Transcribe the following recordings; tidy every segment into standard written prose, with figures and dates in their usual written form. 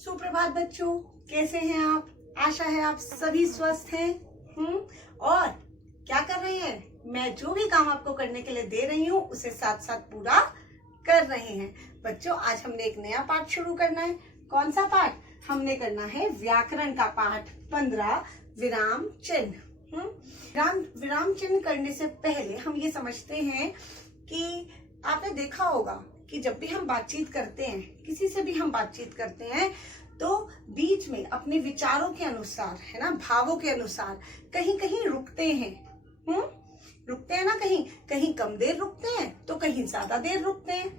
सुप्रभात बच्चों, कैसे हैं आप? आशा है आप सभी स्वस्थ हैं। और क्या कर रहे हैं? मैं जो भी काम आपको करने के लिए दे रही हूँ उसे साथ साथ पूरा कर रहे हैं। बच्चों, आज हमने एक नया पाठ शुरू करना है। कौन सा पाठ? हमने करना है व्याकरण का पाठ 15 विराम चिन्ह। विराम चिन्ह करने से पहले हम ये समझते हैं कि आपने देखा होगा कि जब भी हम बातचीत करते हैं, किसी से भी हम बातचीत करते हैं, तो बीच में अपने विचारों के अनुसार, है ना, भावों के अनुसार कहीं कहीं रुकते हैं। रुकते हैं ना, कहीं कहीं कम देर रुकते हैं तो कहीं ज्यादा देर रुकते हैं।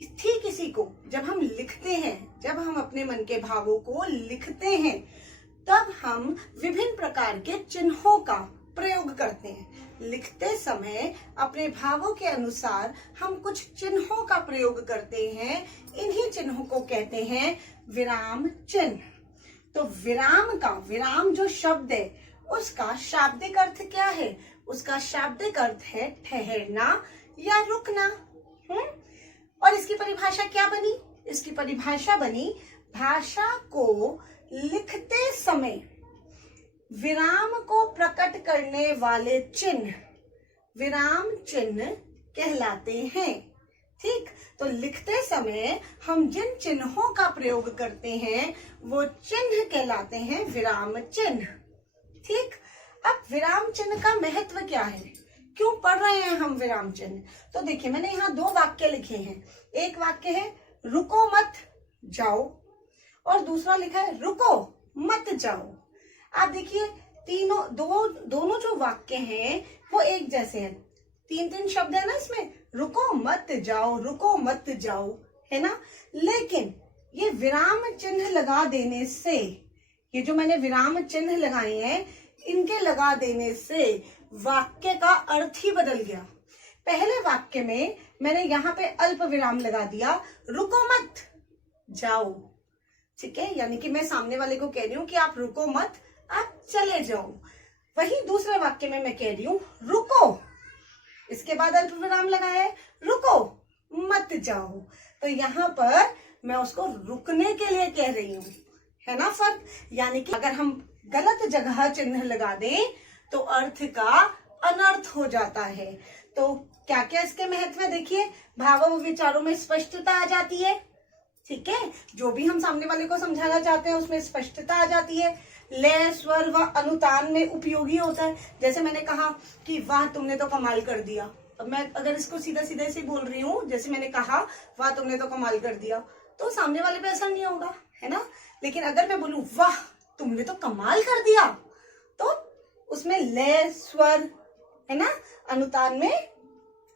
ठीक इसी को जब हम लिखते हैं, जब हम अपने मन के भावों को लिखते हैं, तब हम विभिन्न प्रकार के चिन्हों का प्रयोग करते हैं। लिखते समय अपने भावों के अनुसार हम कुछ चिन्हों का प्रयोग करते हैं। इन्हीं चिन्हों को कहते हैं विराम चिन्ह। तो विराम जो शब्द है उसका शाब्दिक अर्थ क्या है? उसका शाब्दिक अर्थ है ठहरना या रुकना। और इसकी परिभाषा क्या बनी? इसकी परिभाषा बनी, भाषा को लिखते समय विराम को प्रकट करने वाले चिन्ह विराम चिन्ह कहलाते हैं। ठीक, तो लिखते समय हम जिन चिन्हों का प्रयोग करते हैं वो चिन्ह कहलाते हैं विराम चिन्ह। ठीक, अब विराम चिन्ह का महत्व क्या है? क्यों पढ़ रहे हैं हम विराम चिन्ह? तो देखिए, मैंने यहाँ 2 वाक्य लिखे हैं। एक वाक्य है रुको मत जाओ और दूसरा लिखा है रुको मत जाओ। आप देखिए, दोनों जो वाक्य हैं वो एक जैसे हैं। 3 शब्द है ना इसमें, रुको मत जाओ, है ना। लेकिन ये विराम चिन्ह लगा देने से, ये जो मैंने विराम चिन्ह लगाए हैं, इनके लगा देने से वाक्य का अर्थ ही बदल गया। पहले वाक्य में मैंने यहाँ पे अल्प विराम लगा दिया, रुको मत जाओ। ठीक है, यानी कि मैं सामने वाले को कह रही हूँ कि आप रुको मत, आप चले जाओ। वही दूसरे वाक्य में मैं कह रही हूँ रुको, इसके बाद अल्प विराम लगाया है, रुको मत जाओ। तो यहाँ पर मैं उसको रुकने के लिए कह रही हूँ, है ना फर्क। यानी कि अगर हम गलत जगह चिन्ह लगा दें तो अर्थ का अनर्थ हो जाता है। तो क्या क्या इसके महत्व है? देखिए, भावों व विचारों में स्पष्टता आ जाती है। ठीक है, जो भी हम सामने वाले को समझाना चाहते हैं उसमें स्पष्टता आ जाती है। लय, स्वर व अनुतान में उपयोगी होता है। जैसे मैंने कहा कि वाह तुमने तो कमाल कर दिया। अब मैं अगर इसको सीधा सीधा से बोल रही हूँ, जैसे मैंने कहा वाह तुमने तो कमाल कर दिया, तो सामने वाले पे असर नहीं होगा, है ना। लेकिन अगर मैं बोलूं वाह तुमने तो कमाल कर दिया, तो उसमें लय, स्वर, है ना, अनुतान में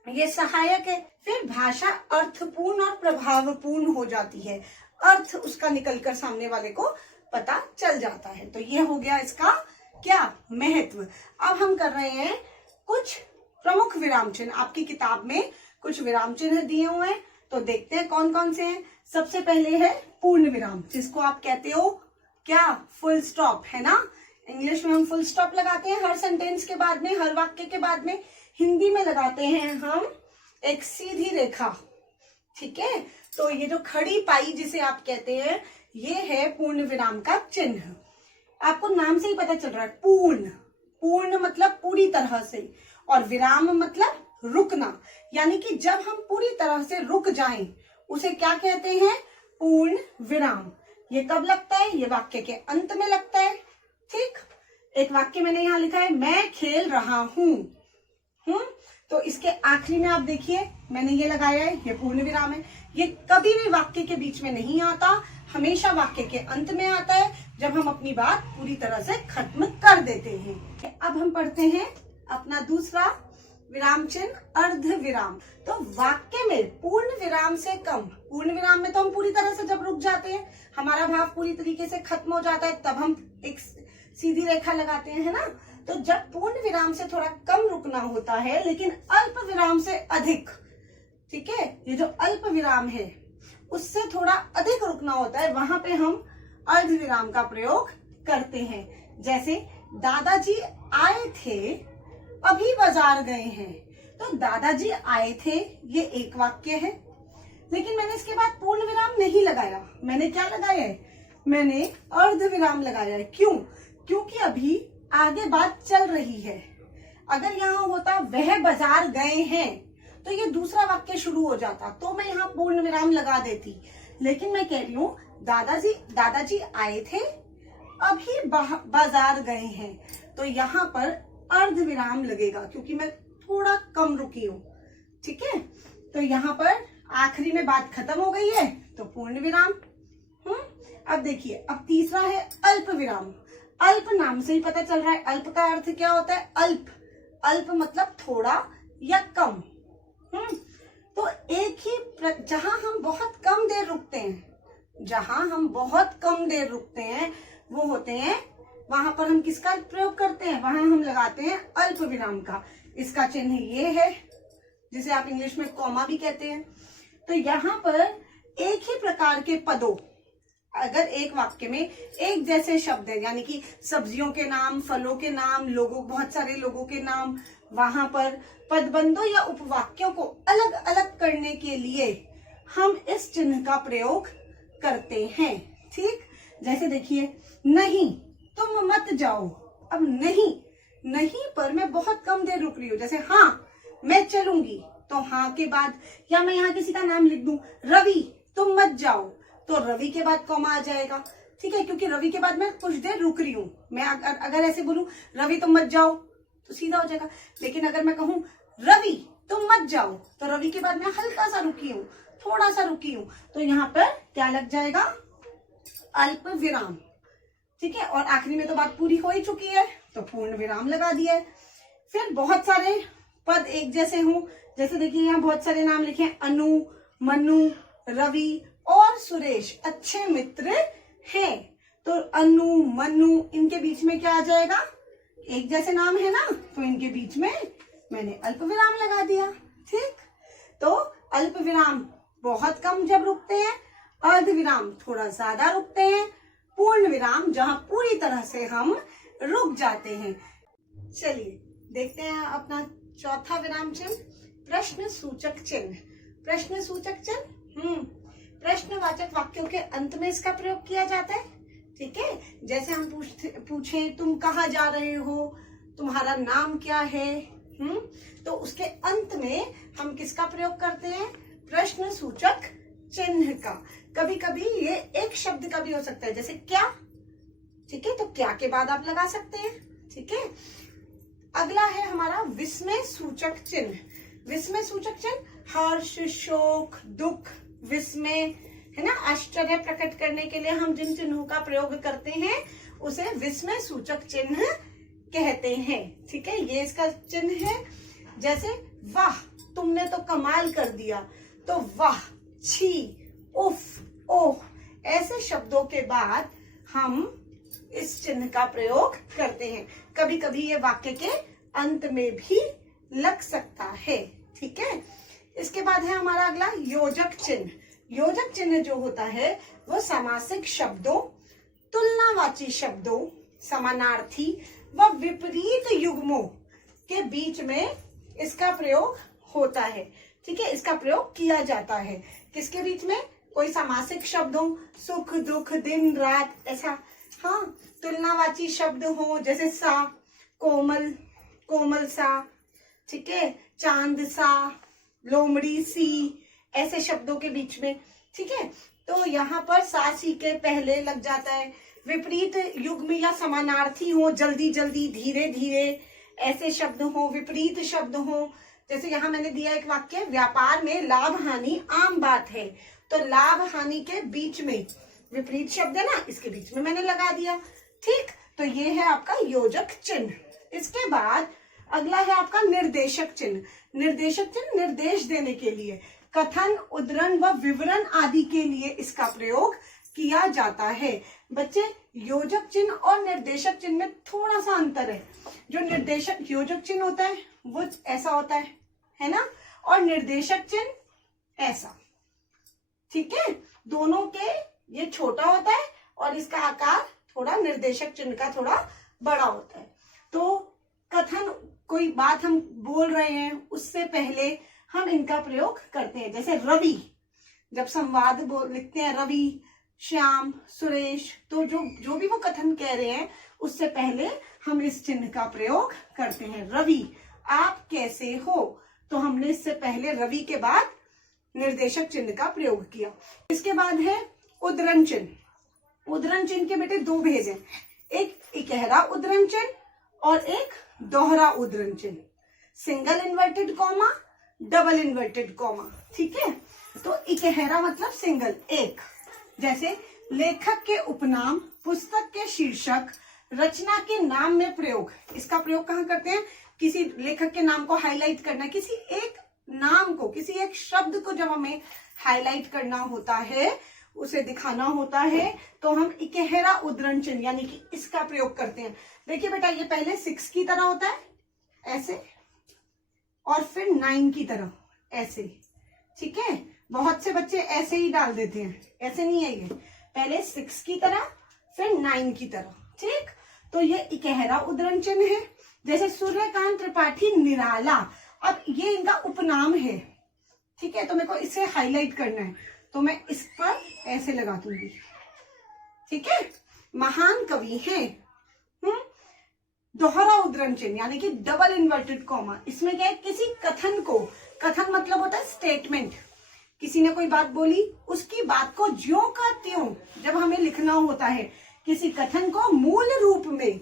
ये सहायक है। फिर भाषा अर्थपूर्ण और प्रभावपूर्ण हो जाती है। अर्थ उसका निकलकर सामने वाले को पता चल जाता है। तो ये हो गया इसका क्या महत्व। अब हम कर रहे हैं कुछ प्रमुख विराम चिन्ह। आपकी किताब में कुछ विराम चिन्ह दिए हुए हैं, तो देखते हैं कौन कौन से हैं। सबसे पहले है पूर्ण विराम, जिसको आप कहते हो क्या? फुल स्टॉप, है ना। इंग्लिश में हम फुल स्टॉप लगाते हैं हर सेंटेंस के बाद में, हर वाक्य के बाद में। हिंदी में लगाते हैं हम एक सीधी रेखा। ठीक है, तो ये जो खड़ी पाई जिसे आप कहते हैं, ये है पूर्ण विराम का चिन्ह। आपको नाम से ही पता चल रहा है, पूर्ण मतलब पूरी तरह से, और विराम मतलब रुकना। यानी कि जब हम पूरी तरह से रुक जाएं उसे क्या कहते हैं? पूर्ण विराम। ये कब लगता है? ये वाक्य के अंत में लगता है। ठीक, एक वाक्य मैंने यहाँ लिखा है मैं खेल रहा हूँ। तो इसके आखिरी में आप देखिए मैंने ये लगाया है, ये पूर्ण विराम है। ये कभी भी वाक्य के बीच में नहीं आता, हमेशा वाक्य के अंत में आता है, जब हम अपनी बात पूरी तरह से खत्म कर देते हैं। अब हम पढ़ते हैं अपना दूसरा विराम चिन्ह, अर्ध विराम। तो वाक्य में पूर्ण विराम से कम, पूर्ण विराम में तो हम पूरी तरह से जब रुक जाते हैं, हमारा भाव पूरी तरीके से खत्म हो जाता है, तब हम एक सीधी रेखा लगाते हैं, है ना। तो जब पूर्ण विराम से थोड़ा कम रुकना होता है, लेकिन अल्प विराम से अधिक, ठीक है, ये जो अल्प विराम है उससे थोड़ा अधिक रुकना होता है, वहां पे हम अर्ध विराम का प्रयोग करते हैं। जैसे दादाजी आए थे, अभी बाजार गए हैं। तो दादाजी आए थे, ये एक वाक्य है। लेकिन मैंने इसके बाद पूर्ण विराम नहीं लगाया। मैंने क्या लगाया है? मैंने अर्ध विराम लगाया है। क्यों? क्योंकि अभी आगे बात चल रही है। अगर यहाँ होता वह बाजार गए हैं तो ये दूसरा वाक्य शुरू हो जाता, तो मैं यहाँ पूर्ण विराम लगा देती। लेकिन मैं कह रही हूँ दादाजी आए थे, अभी बाजार गए हैं, तो यहाँ पर अर्ध विराम लगेगा क्योंकि मैं थोड़ा कम रुकी हूँ। ठीक है, तो यहाँ पर आखिरी में बात खत्म हो गई है तो पूर्ण विराम। अब देखिए, अब तीसरा है अल्प विराम। अल्प नाम से ही पता चल रहा है, अल्प का अर्थ क्या होता है? अल्प। अल्प मतलब थोड़ा या कम। तो एक ही जहां हम बहुत कम देर रुकते हैं, जहां हम बहुत कम देर रुकते हैं वो होते हैं, वहां पर हम किसका प्रयोग करते हैं? वहां हम लगाते हैं अल्प विराम का। इसका चिन्ह ये है, जिसे आप इंग्लिश में कॉमा भी कहते हैं। तो यहाँ पर एक ही प्रकार के पदों, अगर एक वाक्य में एक जैसे शब्द है, यानी कि सब्जियों के नाम, फलों के नाम, लोगों, बहुत सारे लोगों के नाम, वहां पर पदबंधों या उपवाक्यों को अलग अलग करने के लिए हम इस चिन्ह का प्रयोग करते हैं। ठीक, जैसे देखिए, नहीं तुम मत जाओ। अब नहीं पर मैं बहुत कम देर रुक रही हूँ। जैसे हाँ मैं चलूंगी, तो हाँ के बाद, या मैं यहाँ किसी का नाम लिख दूं, रवि तुम मत जाओ, तो रवि के बाद कॉमा आ जाएगा। ठीक है, क्योंकि रवि के बाद मैं कुछ देर रुक रही हूँ। मैं अगर ऐसे बोलूं रवि तुम मत जाओ तो सीधा हो जाएगा। लेकिन अगर मैं कहूं रवि तुम मत जाओ, तो रवि के बाद मैं हल्का सा रुकी हूँ, थोड़ा सा रुकी हूँ, तो यहाँ पर क्या लग जाएगा? अल्प विराम। ठीक है, और आखिरी में तो बात पूरी हो ही चुकी है तो पूर्ण विराम लगा दिया है। फिर बहुत सारे पद एक जैसे हों, जैसे देखिए यहाँ बहुत सारे नाम लिखे हैं, अनु, मनु, रवि और सुरेश अच्छे मित्र हैं। तो अनु, मनु, इनके बीच में क्या आ जाएगा? एक जैसे नाम है ना, तो इनके बीच में मैंने अल्प विराम लगा दिया। ठीक, तो अल्प विराम बहुत कम जब रुकते हैं, अर्ध विराम थोड़ा ज्यादा रुकते हैं, पूर्ण विराम जहां पूरी तरह से हम रुक जाते हैं। चलिए देखते हैं अपना चौथा विराम चिन्ह, प्रश्न सूचक चिन्ह। प्रश्न सूचक चिन्ह प्रश्नवाचक वाक्यों के अंत में इसका प्रयोग किया जाता है। ठीक है, जैसे हम पूछें तुम कहाँ जा रहे हो, तुम्हारा नाम क्या है, तो उसके अंत में हम किसका प्रयोग करते हैं? प्रश्न सूचक चिन्ह का। कभी कभी ये एक शब्द का भी हो सकता है, जैसे क्या। ठीक है, तो क्या के बाद आप लगा सकते हैं। ठीक है, अगला है हमारा विस्मय सूचक चिन्ह। विस्मय सूचक चिन्ह हर्ष, शोक, दुख, विस्मय, है ना, आश्चर्य प्रकट करने के लिए हम जिन चिन्हों का प्रयोग करते हैं उसे विस्मय सूचक चिन्ह कहते हैं। ठीक है, ये इसका चिन्ह है। जैसे वाह तुमने तो कमाल कर दिया, तो वाह, छी, उफ, ओह, ऐसे शब्दों के बाद हम इस चिन्ह का प्रयोग करते हैं। कभी कभी ये वाक्य के अंत में भी लग सकता है। ठीक है, इसके बाद है हमारा अगला योजक चिन्ह। योजक चिन्ह जो होता है वो समासिक शब्दों, तुलनावाची शब्दों, समानार्थी व विपरीत युग्मों के बीच में इसका प्रयोग होता है। ठीक है, इसका प्रयोग किया जाता है। किसके बीच में? कोई समासिक शब्द हो, सुख, दुख, दिन, रात, ऐसा। हाँ, तुलनावाची शब्द हो, जैसे सा, कोमल, कोमल सा, ठीक है, चांद सा, लोमड़ी सी, ऐसे शब्दों के बीच में। ठीक है, तो यहाँ पर सा सी के पहले लग जाता है। विपरीत युग्म या समानार्थी हो, जल्दी जल्दी, धीरे धीरे, ऐसे शब्द हो, विपरीत शब्द हो। जैसे यहाँ मैंने दिया एक वाक्य, व्यापार में लाभ हानि आम बात है, तो लाभ हानि के बीच में विपरीत शब्द है ना, इसके बीच में मैंने लगा दिया। ठीक, तो ये है आपका योजक चिन्ह। इसके बाद अगला है आपका निर्देशक चिन्ह। निर्देशक चिन्ह निर्देश देने के लिए, कथन, उद्धरण व विवरण आदि के लिए इसका प्रयोग किया जाता है। बच्चे, योजक चिन्ह और निर्देशक चिन्ह में थोड़ा सा अंतर है। जो निर्देशक योजक चिन्ह होता है वो ऐसा होता है ना, और निर्देशक चिन्ह ऐसा। ठीक है, दोनों के ये छोटा होता है और इसका आकार थोड़ा निर्देशक चिन्ह का थोड़ा बड़ा होता है। तो कथन, कोई बात हम बोल रहे हैं उससे पहले हम इनका प्रयोग करते हैं। जैसे रवि, जब संवाद लिखते हैं रवि, श्याम, सुरेश, तो जो भी वो कथन कह रहे हैं उससे पहले हम इस चिन्ह का प्रयोग करते हैं। रवि, आप कैसे हो, तो हमने इससे पहले रवि के बाद निर्देशक चिन्ह का प्रयोग किया। इसके बाद है उद्धरण चिन्ह। उद्धरण चिन्ह के बेटे दो भेद हैं, एक इकहरा उद्धरण चिन्ह और एक दोहरा उद्धरण चिन्ह। Single inverted comma, double inverted comma, ठीक है। तो इकहरा मतलब सिंगल, एक, जैसे लेखक के उपनाम, पुस्तक के शीर्षक, रचना के नाम में प्रयोग। इसका प्रयोग कहाँ करते हैं, किसी लेखक के नाम को हाईलाइट करना, किसी एक नाम को, किसी एक शब्द को जब हमें हाईलाइट करना होता है, उसे दिखाना होता है, तो हम इकहरा उद्धरण चिन्ह यानी कि इसका प्रयोग करते हैं। देखिए बेटा, ये पहले 6 की तरह होता है ऐसे, और फिर 9 की तरह ऐसे, ठीक है। बहुत से बच्चे ऐसे ही डाल देते हैं, ऐसे नहीं है, ये पहले 6 की तरह फिर 9 की तरह, ठीक। तो ये इकहरा उद्धरण चिन्ह है। जैसे सूर्यकांत त्रिपाठी निराला, अब ये इनका उपनाम है, ठीक है, तो मेरे को इसे हाईलाइट करना है, तो मैं इस पर ऐसे लगा दूंगी, ठीक है। महान कवि है, दोहरा उद्धरण चिन्ह यानी कि डबल इन्वर्टेड कॉमा। इसमें क्या है, किसी कथन को, कथन मतलब होता है स्टेटमेंट, किसी ने कोई बात बोली, उसकी बात को ज्यों का त्यों जब हमें लिखना होता है, किसी कथन को मूल रूप में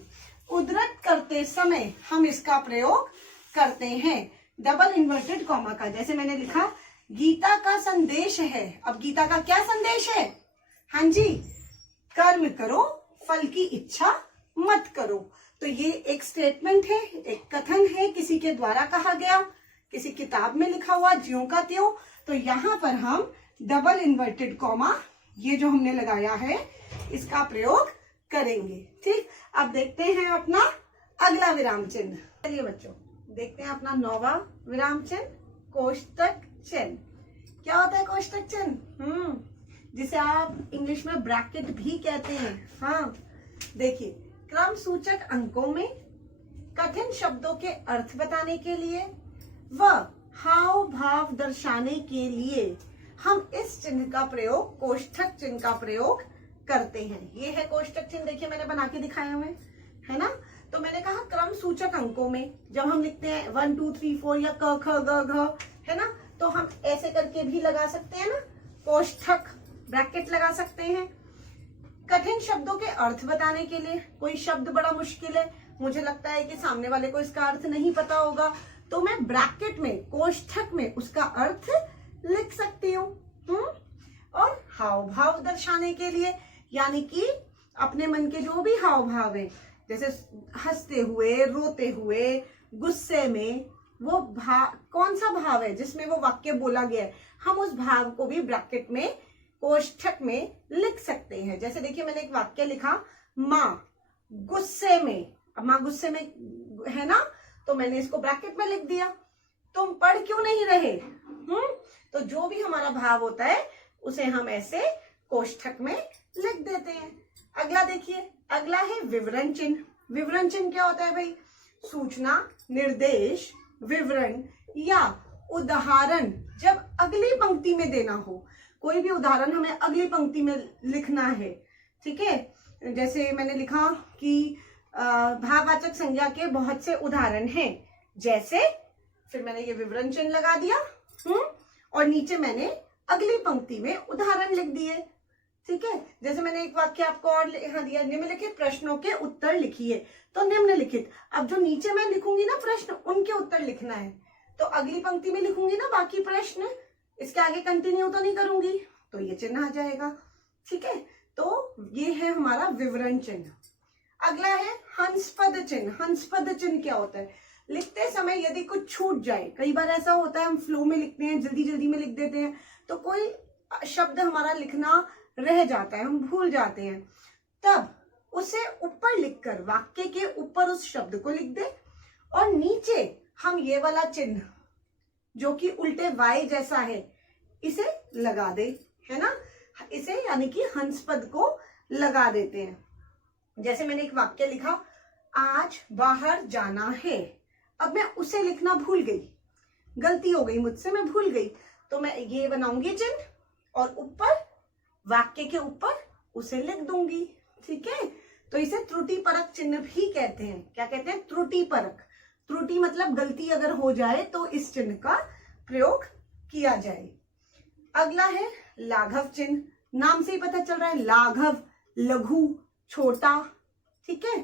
उद्धृत करते समय हम इसका प्रयोग करते हैं डबल इन्वर्टेड कॉमा का। जैसे मैंने लिखा, गीता का संदेश है। अब गीता का क्या संदेश है, हाँ जी, कर्म करो, फल की इच्छा मत करो। तो ये एक स्टेटमेंट है, एक कथन है, किसी के द्वारा कहा गया, किसी किताब में लिखा हुआ ज्यों का त्यों। तो यहां पर हम डबल इन्वर्टेड कॉमा, ये जो हमने लगाया है, इसका प्रयोग करेंगे, ठीक। अब देखते हैं अपना अगला विराम चिन्ह। चलिए बच्चों, देखते हैं अपना 9वां विराम चिन्ह, कोष्टक चिन्ह। क्या होता है कोष्टक चिन्ह, जिसे आप इंग्लिश में ब्रैकेट भी कहते हैं। हाँ, देखिए, क्रम सूचक अंकों में कठिन शब्दों के अर्थ बताने के लिए व हाव भाव दर्शाने के लिए हम इस चिन्ह का प्रयोग, कोष्ठक चिन्ह का प्रयोग करते हैं। ये है कोष्ठक चिन्ह, देखिए मैंने बना के दिखाया हुआ है ना। तो मैंने कहा क्रम सूचक अंकों में जब हम लिखते हैं 1 2 3 4 या क ख ग घ, है ना, तो हम ऐसे करके भी लगा सकते हैं ना, कोष्ठक ब्रैकेट लगा सकते हैं। कठिन शब्दों के अर्थ बताने के लिए, कोई शब्द बड़ा मुश्किल है, मुझे लगता है कि सामने वाले को इसका अर्थ नहीं पता होगा, तो मैं ब्रैकेट में, कोष्ठक में उसका अर्थ लिख सकती हूँ। और हाव भाव दर्शाने के लिए, यानी कि अपने मन के जो भी हाव भाव है, जैसे हंसते हुए, रोते हुए, गुस्से में, वो भाव, कौन सा भाव है जिसमें वो वाक्य बोला गया है, हम उस भाव को भी ब्रैकेट में, कोष्ठक में लिख सकते हैं। जैसे देखिए, मैंने एक वाक्य लिखा, माँ गुस्से में। अब माँ गुस्से में है ना, तो मैंने इसको ब्रैकेट में लिख दिया। तुम पढ़ क्यों नहीं रहे, तो जो भी हमारा भाव होता है उसे हम ऐसे कोष्ठक में लिख देते हैं। अगला देखिए, अगला है विवरण चिन्ह। विवरण चिन्ह क्या होता है भाई, सूचना, निर्देश, विवरण या उदाहरण जब अगली पंक्ति में देना हो। कोई भी उदाहरण हमें अगली पंक्ति में लिखना है, ठीक है। जैसे मैंने लिखा कि भाववाचक संज्ञा के बहुत से उदाहरण हैं, जैसे, फिर मैंने ये विवरण चिन्ह लगा दिया, और नीचे मैंने अगली पंक्ति में उदाहरण लिख दिए, ठीक है। जैसे मैंने एक वाक्य आपको और यहाँ दिया, निम्नलिखित प्रश्नों के उत्तर लिखिए, तो निम्नलिखित, अब जो नीचे मैं लिखूंगी ना प्रश्न, उनके उत्तर लिखना है, तो अगली पंक्ति में लिखूंगी ना बाकी प्रश्न, इसके आगे कंटिन्यू तो नहीं करूंगी, तो ये चिन्ह आ जाएगा, ठीक है। तो ये है हमारा विवरण चिन्ह। अगला है हंसपद चिन्ह। हंसपद चिन्ह क्या होता है, लिखते समय यदि कुछ छूट जाए, कई बार ऐसा होता है हम फ्लो में लिखते हैं, जल्दी जल्दी में लिख देते हैं, तो कोई शब्द हमारा लिखना रह जाता है, हम भूल जाते हैं, तब उसे ऊपर लिखकर वाक्य के ऊपर उस शब्द को लिख दे, और नीचे हम ये वाला चिन्ह जो कि उल्टे वाई जैसा है, इसे लगा दे, है ना, इसे यानी कि हंसपद को लगा देते हैं। जैसे मैंने एक वाक्य लिखा, आज बाहर जाना है, अब मैं उसे लिखना भूल गई, गलती हो गई मुझसे, मैं भूल गई, तो मैं ये बनाऊंगी चिन्ह, और ऊपर वाक्य के ऊपर उसे लिख दूंगी। ठीक है, तो इसे त्रुटि परक चिन्ह भी कहते हैं। क्या कहते हैं? त्रुटि परक। त्रुटि मतलब गलती अगर हो जाए तो इस चिन्ह का प्रयोग किया जाए। अगला है लाघव चिन्ह। नाम से ही पता चल रहा है, लाघव, लघु, छोटा। ठीक है,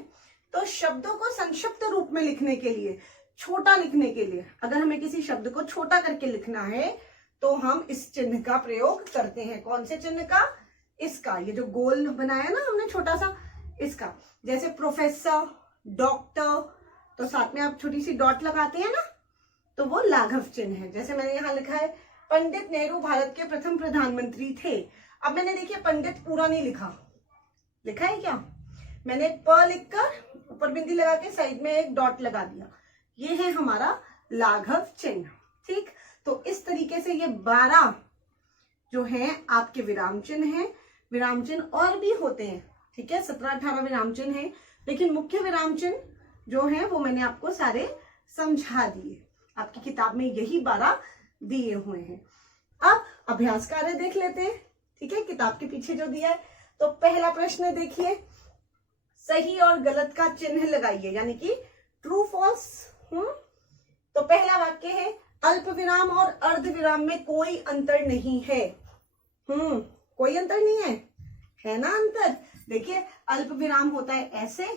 तो शब्दों को संक्षिप्त रूप में लिखने के लिए, छोटा लिखने के लिए, अगर हमें किसी शब्द को छोटा करके लिखना है तो हम इस चिन्ह का प्रयोग करते हैं। कौन से चिन्ह का? इसका, ये जो गोल बनाया ना हमने छोटा सा, इसका। जैसे प्रोफेसर, डॉक्टर, तो साथ में आप छोटी सी डॉट लगाते हैं ना, तो वो लाघव चिन्ह है। जैसे मैंने यहाँ लिखा है पंडित नेहरू भारत के प्रथम प्रधानमंत्री थे। अब मैंने देखिए पंडित पूरा नहीं लिखा, लिखा है क्या? मैंने प लिखकर ऊपर बिंदी लगा के साइड में एक डॉट लगा दिया। ये है हमारा लाघव चिन्ह। ठीक, तो इस तरीके से ये 12 जो है आपके विराम चिन्ह हैं। विराम चिन्ह और भी होते हैं। ठीक है, 17-18 विराम चिन्ह है, लेकिन मुख्य विराम चिन्ह जो है वो मैंने आपको सारे समझा दिए। आपकी किताब में यही 12 दिए हुए हैं। अब अभ्यास कार्य देख लेते हैं। ठीक है, किताब के पीछे जो दिया है, तो पहला प्रश्न देखिए, सही और गलत का चिन्ह लगाइए, यानी कि ट्रू फॉल्स। तो पहला वाक्य है अल्प विराम और अर्ध विराम में कोई अंतर नहीं है। कोई अंतर नहीं है ना अंतर? देखिए अल्प विराम होता है ऐसे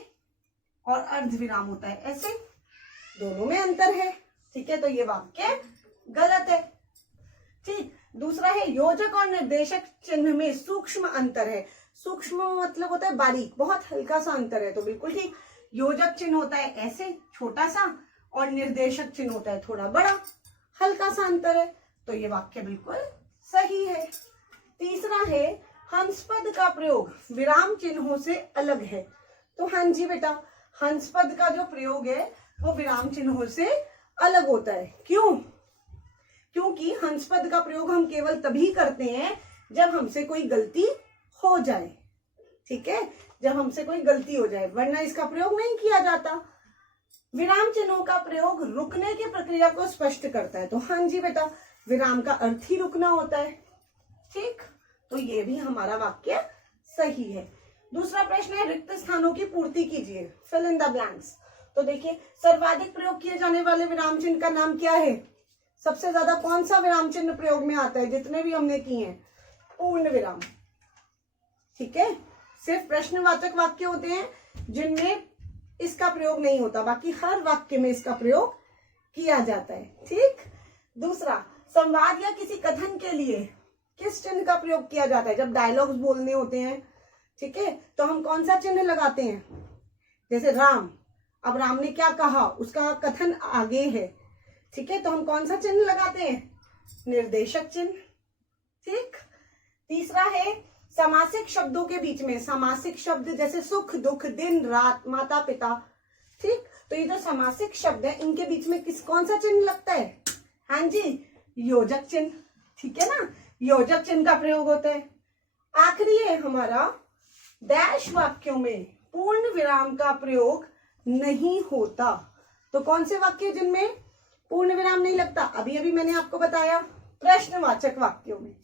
और अर्ध विराम होता है ऐसे, दोनों में अंतर है। ठीक है, तो ये वाक्य गलत है। ठीक, दूसरा है योजक और निर्देशक चिन्ह में सूक्ष्म अंतर है। सूक्ष्म मतलब होता है बारीक, बहुत हल्का सा अंतर है, तो बिल्कुल ठीक। योजक चिन्ह होता है ऐसे छोटा सा और निर्देशक चिन्ह होता है थोड़ा बड़ा, हल्का सा अंतर है, तो ये वाक्य बिल्कुल सही है। तीसरा है हंसपद का प्रयोग विराम चिन्हों से अलग है। तो हाँ जी बेटा, हंसपद का जो प्रयोग है वो विराम चिन्हों से अलग होता है। क्यों? क्योंकि हंसपद का प्रयोग हम केवल तभी करते हैं जब हमसे कोई गलती हो जाए। ठीक है, जब हमसे कोई गलती हो जाए, वरना इसका प्रयोग नहीं किया जाता। विराम चिन्हों का प्रयोग रुकने की प्रक्रिया को स्पष्ट करता है। तो हाँ जी बेटा, विराम का अर्थ ही रुकना होता है। ठीक, तो ये भी हमारा वाक्य सही है। दूसरा प्रश्न है रिक्त स्थानों की पूर्ति कीजिए, फिल इन द ब्लैंक्स। तो देखिए सर्वाधिक प्रयोग किए जाने वाले विराम चिन्ह का नाम क्या है? सबसे ज्यादा कौन सा विराम चिन्ह प्रयोग में आता है? जितने भी हमने किए हैं, पूर्ण विराम। ठीक है, सिर्फ प्रश्नवाचक वाक्य होते हैं जिनमें इसका प्रयोग नहीं होता, बाकी हर वाक्य में इसका प्रयोग किया जाता है। ठीक, दूसरा संवाद या किसी कथन के लिए किस चिन्ह का प्रयोग किया जाता है? जब डायलॉग्स बोलने होते हैं, ठीक है, तो हम कौन सा चिन्ह लगाते हैं? जैसे राम, अब राम ने क्या कहा, उसका कथन आगे है। ठीक है, तो हम कौन सा चिन्ह लगाते हैं? निर्देशक चिन्ह। ठीक, तीसरा है समासिक शब्दों के बीच में, समासिक शब्द जैसे सुख, दुख, दिन, रात, माता, पिता। ठीक, तो ये जो समासिक शब्द है इनके बीच में कौन सा चिन्ह लगता है? हाँ जी, योजक चिन्ह। ठीक है ना, योजक चिन्ह का प्रयोग होता है। आखिरी है हमारा डैश वाक्यों में पूर्ण विराम का प्रयोग नहीं होता। तो कौन से वाक्य जिनमें पूर्ण विराम नहीं लगता? अभी अभी मैंने आपको बताया, प्रश्नवाचक वाक्यों में,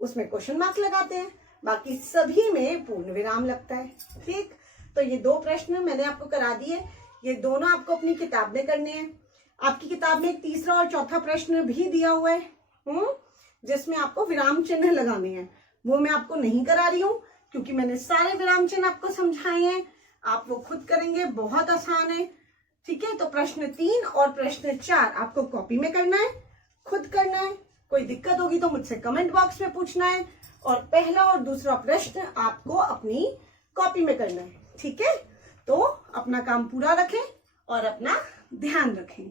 उसमें क्वेश्चन मार्क लगाते हैं, बाकी सभी में पूर्ण विराम लगता है। ठीक, तो ये 2 प्रश्न मैंने आपको करा दिए, ये दोनों आपको अपनी किताब में करने हैं। आपकी किताब में एक तीसरा और चौथा प्रश्न भी दिया हुआ है, जिसमें आपको विराम चिन्ह लगाने हैं। वो मैं आपको नहीं करा रही हूँ क्योंकि मैंने सारे विराम चिन्ह आपको समझाए हैं, आप वो खुद करेंगे, बहुत आसान है। ठीक है, तो प्रश्न 3 और प्रश्न 4 आपको कॉपी में करना है, खुद करना है। कोई दिक्कत होगी तो मुझसे कमेंट बॉक्स में पूछना है, और पहला और दूसरा प्रश्न आपको अपनी कॉपी में करना है। ठीक है, तो अपना काम पूरा रखें और अपना ध्यान रखें।